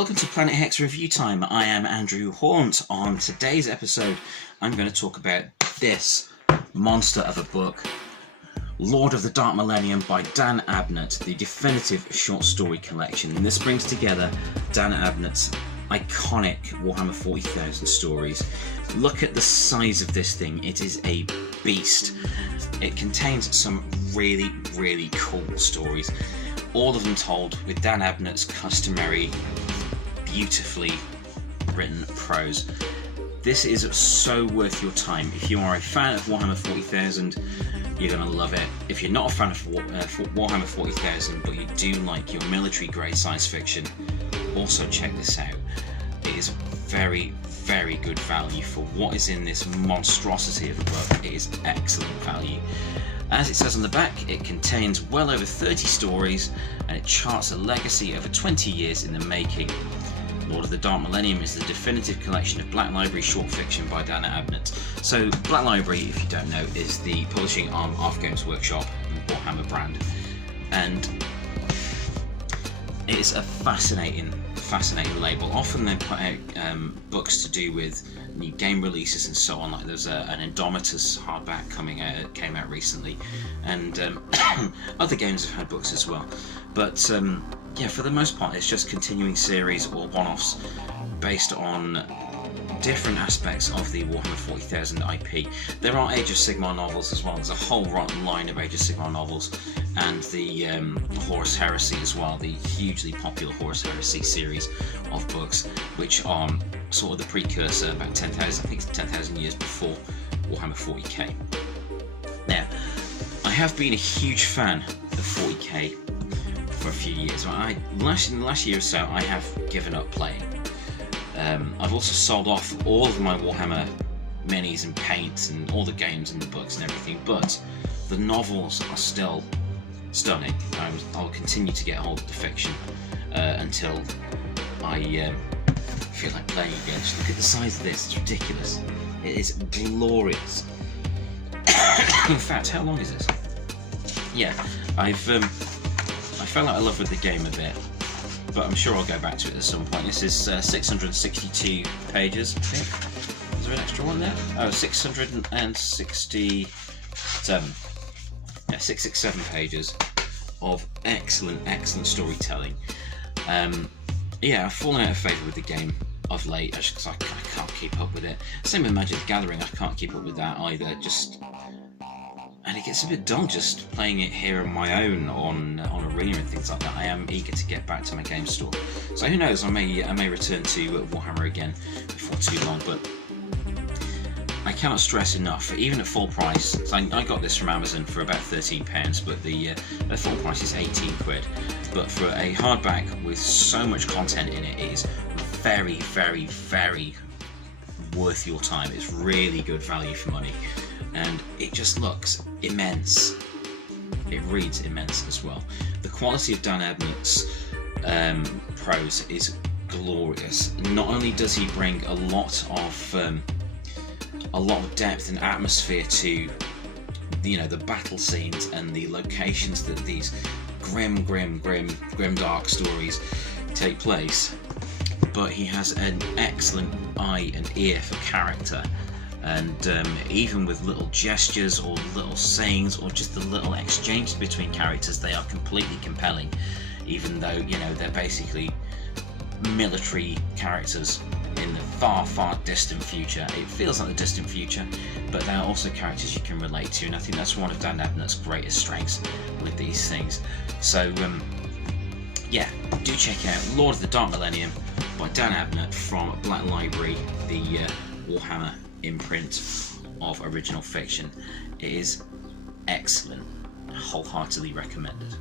welcome to Planet Hex Review Time. I am Andrew Haunt. On today's episode, I'm going to talk about this monster of a book, Lord of the Dark Millennium by Dan Abnett, the definitive short story collection. And this brings together Dan Abnett's iconic Warhammer 40,000 stories. Look at the size of this thing. It is a beast. It contains some really, really cool stories. All of them told with Dan Abnett's customary, beautifully written prose. This is so worth your time. If you are a fan of Warhammer 40,000, you're going to love it. If you're not a fan of Warhammer 40,000, but you do like your military grade science fiction, also check this out. It is very, very good value for what is in this monstrosity of a book. It is excellent value. As it says on the back, it contains well over 30 stories and it charts a legacy over 20 years in the making. Lord of the Dark Millennium is the definitive collection of Black Library short fiction by Dan Abnett. So Black Library, if you don't know, is the publishing arm of Games Workshop and the Warhammer brand. And it is a fascinating label. Often they put out books to do with new game releases and so on. Like there's an Indomitus hardback came out recently, and other games have had books as well. But yeah, for the most part, it's just continuing series or one-offs based on different aspects of the Warhammer 40,000 IP. There are Age of Sigmar novels as well. There's a whole line of Age of Sigmar novels, and the Horus Heresy as well, the hugely popular Horus Heresy series of books, which are sort of the precursor, about 10,000, I think it's 10,000 years before Warhammer 40k. Now, I have been a huge fan of 40k for a few years. In the last year or so, I have given up playing. I've also sold off all of my Warhammer minis and paints and all the games and the books and everything, but the novels are still stunning. I'll continue to get hold of the fiction until I feel like playing again. Just look at the size of this, it's ridiculous. It is glorious. In fact, how long is this? Yeah, I fell out of love with the game a bit, but I'm sure I'll go back to it at some point. This is 662 pages, I think. Is there an extra one there? Oh, 667. Yeah, 667 pages of excellent storytelling. Yeah, I've fallen out of favour with the game of late, actually, because I can't keep up with it. Same with Magic the Gathering, I can't keep up with that either. And it gets a bit dull just playing it here on my own on Arena and things like that. I am eager to get back to my game store. So who knows, I may return to Warhammer again before too long, but I cannot stress enough, even at full price, so I got this from Amazon for about £13, but the full price is 18 quid. But for a hardback with so much content in it, it is very, very, very worth your time. It's really good value for money. And it just looks immense. It reads immense as well. The quality of Dan Abnett's prose is glorious. Not only does he bring a lot of depth and atmosphere to the battle scenes and the locations that these grim dark stories take place, but he has an excellent eye and ear for character. And even with little gestures or little sayings or just the little exchanges between characters, they are completely compelling, even though they're basically military characters in the far distant future. It feels like the distant future, but they are also characters you can relate to, and I think that's one of Dan Abnett's greatest strengths with these things. So yeah, do check out Lord of the Dark Millennium by Dan Abnett from Black Library, the Warhammer imprint of original fiction. It is excellent, wholeheartedly recommended.